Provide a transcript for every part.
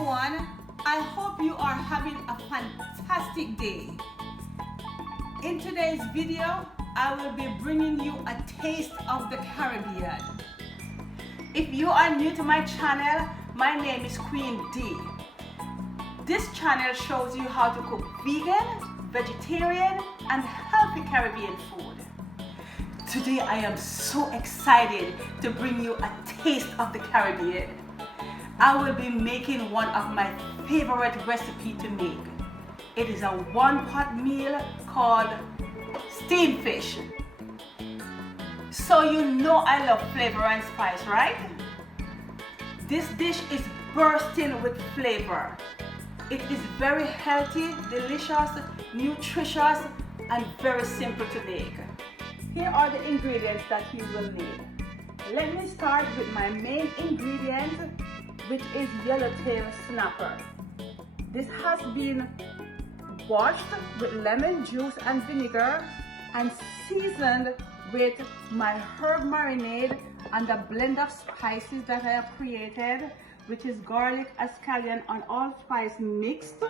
everyone. I hope you are having a fantastic day. In today's video, I will be bringing you a taste of the Caribbean. If you are new to my channel, my name is Queen D. This channel shows you how to cook vegan, vegetarian, and healthy Caribbean food. Today I am so excited to bring you a taste of the Caribbean. I will be making one of my favorite recipes to make. It is a one-pot meal called steamed fish. So you know I love flavor and spice, right? This dish is bursting with flavor. It is very healthy, delicious, nutritious, and very simple to make. Here are the ingredients that you will need. Let me start with my main ingredient, which is yellowtail snapper. This has been washed with lemon juice and vinegar and seasoned with my herb marinade and a blend of spices that I have created, which is garlic, scallion, and allspice mixed,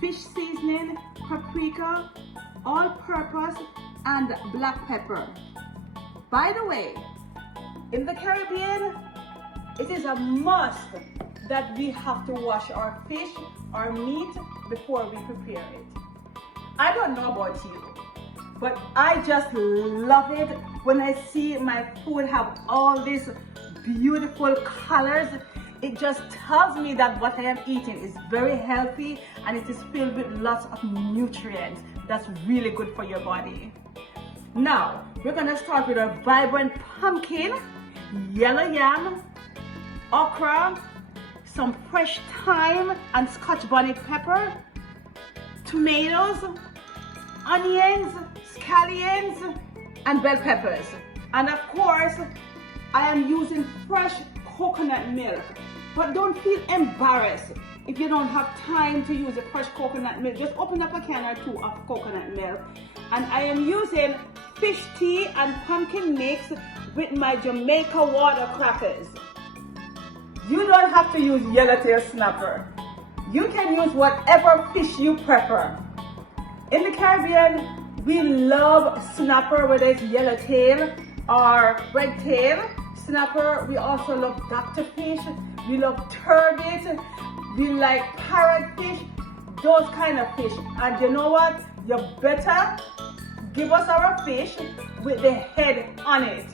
fish seasoning, paprika, all-purpose, and black pepper. By the way, in the Caribbean, it is a must that we have to wash our fish or meat before we prepare it. I don't know about you, but I just love it when I see my food have all these beautiful colors. It just tells me that what I am eating is very healthy and it is filled with lots of nutrients that's really good for your body. Now, we're gonna start with a vibrant pumpkin, yellow yam, okra, some fresh thyme and Scotch bonnet pepper, tomatoes, onions, scallions, and bell peppers. And of course, I am using fresh coconut milk. But don't feel embarrassed if you don't have time to use a fresh coconut milk. Just open up a can or two of coconut milk. And I am using fish tea and pumpkin mix with my Jamaica water crackers. You don't have to use yellowtail snapper. You can use whatever fish you prefer. In the Caribbean, we love snapper, whether it's yellowtail or redtail snapper. We also love Dr. fish. We love turbot. We like parrotfish, those kind of fish. And you know what? You better give us our fish with the head on it.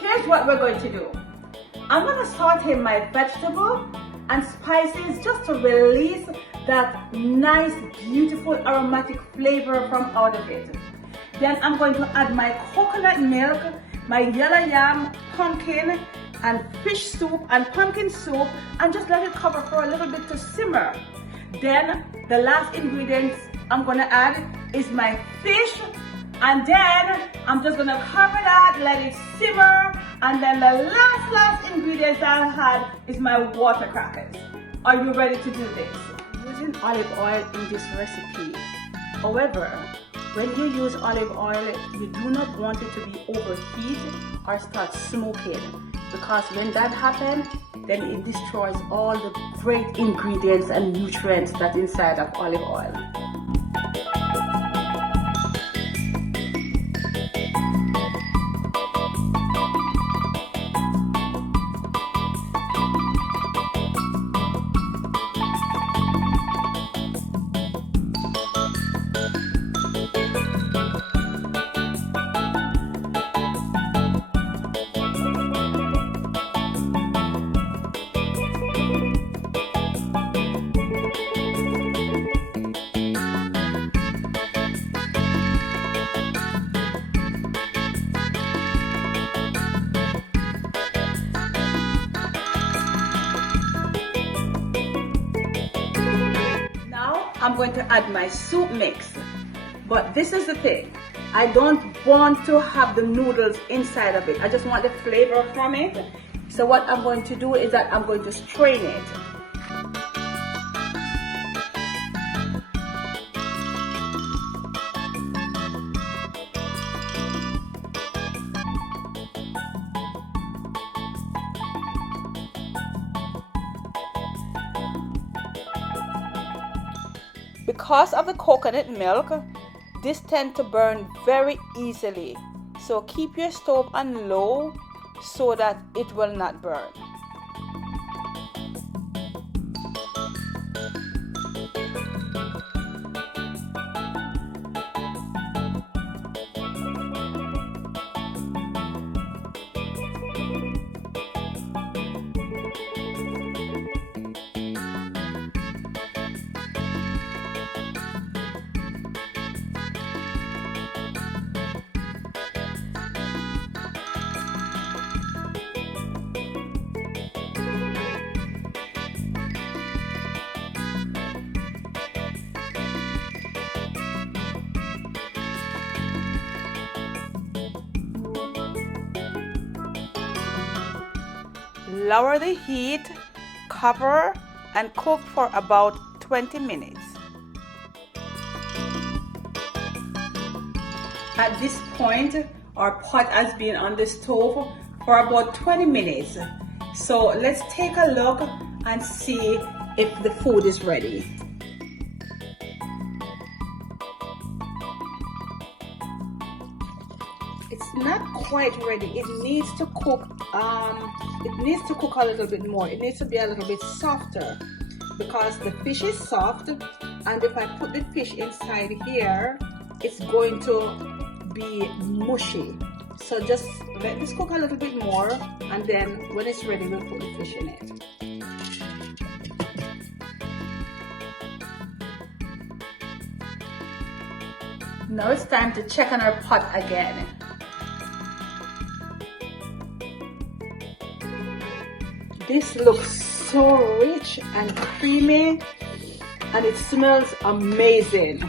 Here's what we're going to do. I'm going to saute my vegetable and spices just to release that nice, beautiful aromatic flavor from out of it. Then I'm going to add my coconut milk, my yellow yam, pumpkin, and fish soup and pumpkin soup, and just let it cover for a little bit to simmer. Then the last ingredient I'm going to add is my fish, and then I'm just going to cover that, let it simmer, and then the last ingredient I'll add is my water crackers. Are you ready to do this? I'm using olive oil in this recipe. However, when you use olive oil, you do not want it to be overheated or start smoking, because when that happens, then it destroys all the great ingredients and nutrients that's inside of olive oil. I'm going to add my soup mix, but this is the thing, I don't want to have the noodles inside of it. I just want the flavor from it. So what I'm going to do is that I'm going to strain it. because of the coconut milk, this tends to burn very easily. So keep your stove on low so that it will not burn. Lower the heat, cover, and cook for about 20 minutes. At this point, our pot has been on the stove for about 20 minutes. So let's take a look and see if the food is ready. It's not quite ready. It needs to cook. It needs to cook a little bit more. It needs to be a little bit softer because the fish is soft, and if I put the fish inside here, it's going to be mushy. So just let this cook a little bit more, and then when it's ready, we'll put the fish in it. Now it's time to check on our pot again. This looks so rich and creamy, and it smells amazing.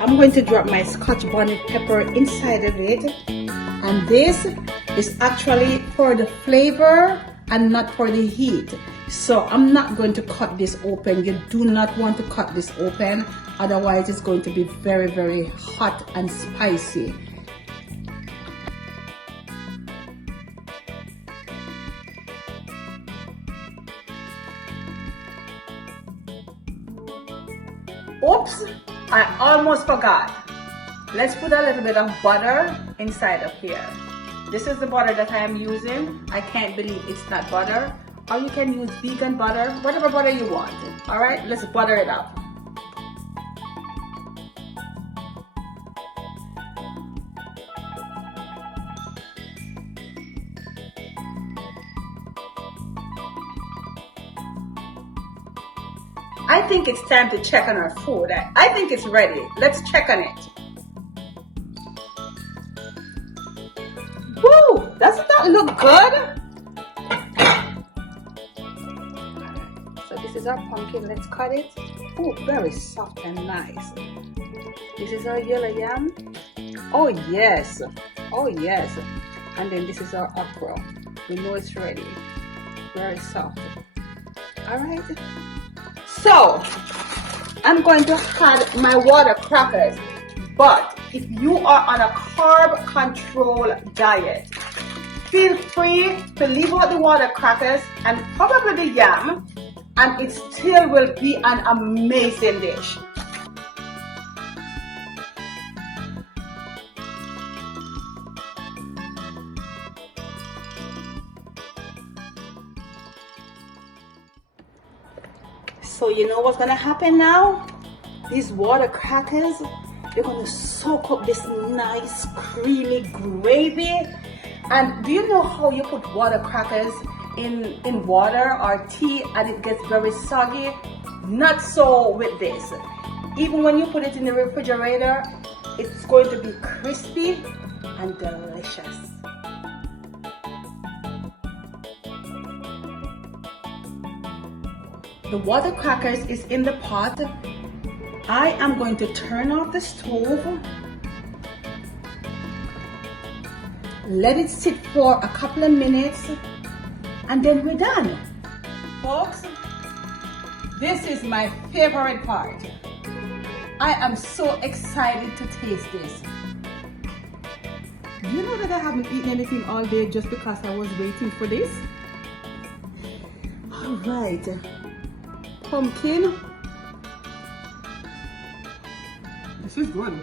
I'm going to drop my Scotch bonnet pepper inside of it, and this is actually for the flavor and not for the heat. So I'm not going to cut this open. You do not want to cut this open, otherwise it's going to be very, very hot and spicy. Oops, I almost forgot. Let's put a little bit of butter inside of here. This is the butter that I am using. I can't believe it's not butter. Or you can use vegan butter, whatever butter you want. All right, let's butter it up. I think it's time to check on our food. I think it's ready. Let's check on it. Woo! Doesn't that look good? So this is our pumpkin. Let's cut it. Oh, very soft and nice. This is our yellow yam. Oh yes. Oh yes. And then this is our okra. We know it's ready. Very soft. All right. So, I'm going to add my water crackers, but if you are on a carb control diet, feel free to leave out the water crackers and probably the yam, and it still will be an amazing dish. So you know what's gonna happen now? These water crackers, they're gonna soak up this nice creamy gravy. And do you know how you put water crackers in water or tea and it gets very soggy. Not so with this. Even when you put it in the refrigerator, it's going to be crispy and delicious. The water crackers is in the pot. I am going to turn off the stove. Let it sit for a couple of minutes and then we're done. Folks, this is my favorite part. I am so excited to taste this. You know that I haven't eaten anything all day just because I was waiting for this? All right. Pumpkin. This is good.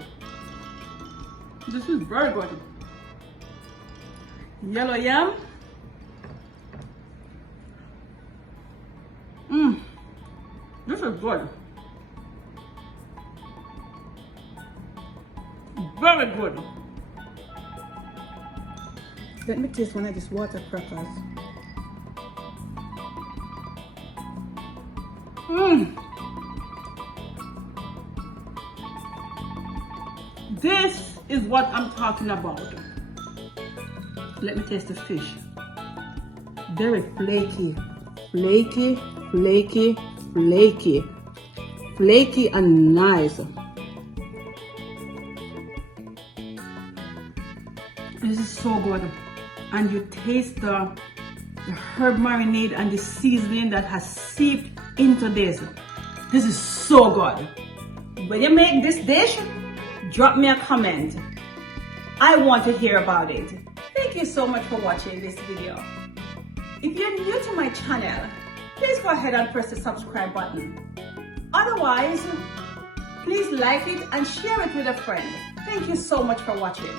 This is very good. Yellow yam. This is good. Very good. Let me taste one of these water crackers. This is what I'm talking about. Let me taste the fish. Very flaky, flaky, flaky, flaky, flaky and nice. This is so good. And you taste the herb marinade and the seasoning that has seeped into this. This is so good. When you make this dish, drop me a comment. I want to hear about it. Thank you so much for watching this video. If you're new to my channel, please go ahead and press the subscribe button. Otherwise, please like it and share it with a friend. Thank you so much for watching.